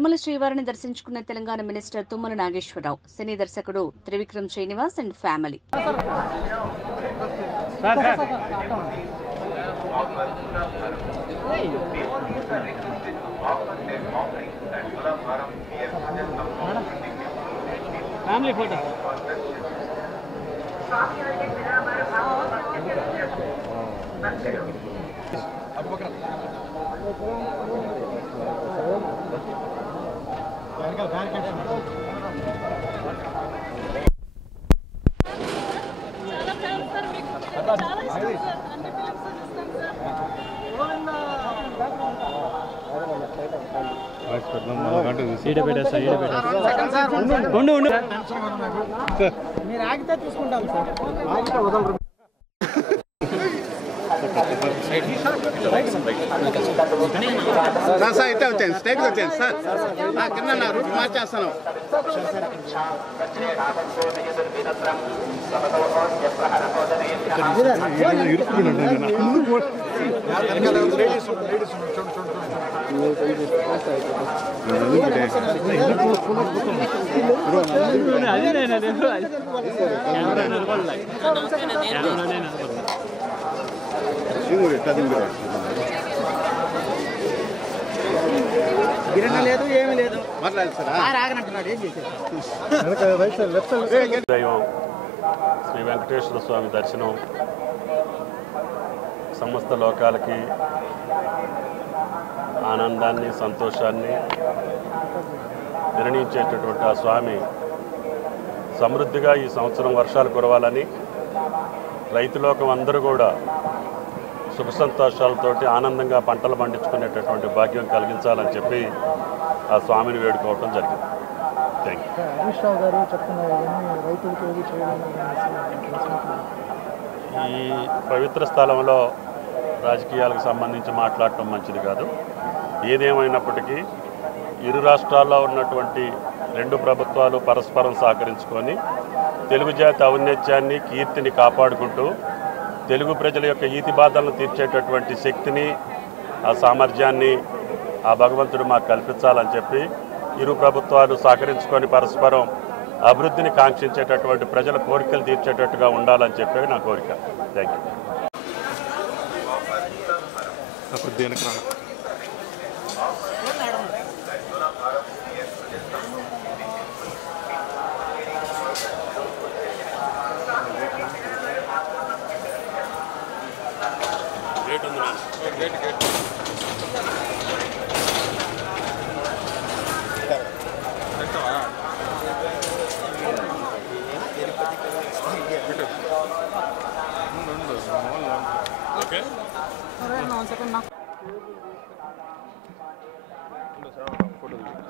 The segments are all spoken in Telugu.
తిరుమల శ్రీవారిని దర్శించుకున్న తెలంగాణ మినిస్టర్ తుమ్మల నాగేశ్వరరావు, సినీ దర్శకుడు Trivikram Srinivas and family. Family photo మీరు ఆగితే తీసుకుంటాం సార్. ఆగితే వదలరు. సార్ ఇట్లా వచ్చాను, స్ట్రైట్గా వచ్చాను సార్. కింద నా రూట్ మార్చేస్తాను. గిరణ లేదు, ఏమీ లేదు. మాట్లాడాలి సార్. ఆగనంటున్నాడు. ఏం చేశారు? దైవం శ్రీ వెంకటేశ్వర స్వామి దర్శనం సమస్త లోకాలకి ఆనందాన్ని, సంతోషాన్ని నిర్ణయించేటటువంటి ఆ స్వామి సమృద్ధిగా ఈ సంవత్సరం వర్షాలు కురవాలని, రైతులోకం అందరూ కూడా సుఖ సంతోషాలతోటి ఆనందంగా పంటలు పండించుకునేటటువంటి భాగ్యం కలిగించాలని చెప్పి ఆ స్వామిని వేడుకోవటం జరిగింది. Thank you. హరీష్ రావు గారు చెప్తున్నారు, రైతులకి ఏది ఈ పవిత్ర స్థలంలో రాజకీయాలకు సంబంధించి మాట్లాడటం మంచిది కాదు. ఏదేమైనప్పటికీ ఇరు రాష్ట్రాల్లో ఉన్నటువంటి రెండు ప్రభుత్వాలు పరస్పరం సహకరించుకొని తెలుగు జాతి ఔన్నత్యాన్ని, కీర్తిని కాపాడుకుంటూ తెలుగు ప్రజల యొక్క ఈతి బాధలను తీర్చేటటువంటి శక్తిని, ఆ సామర్థ్యాన్ని ఆ భగవంతుడు మాకు కల్పించాలని చెప్పి ఇరు ప్రభుత్వాలు సహకరించుకొని పరస్పరం అభివృద్ధిని కాంక్షించేటటువంటి ప్రజల కోరికలు తీర్చేటట్టుగా ఉండాలని చెప్పి నా కోరిక. Thank you.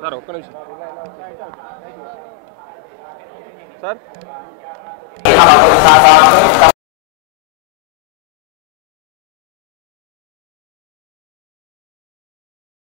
సార్ ఒక్క నిమిషం సార్.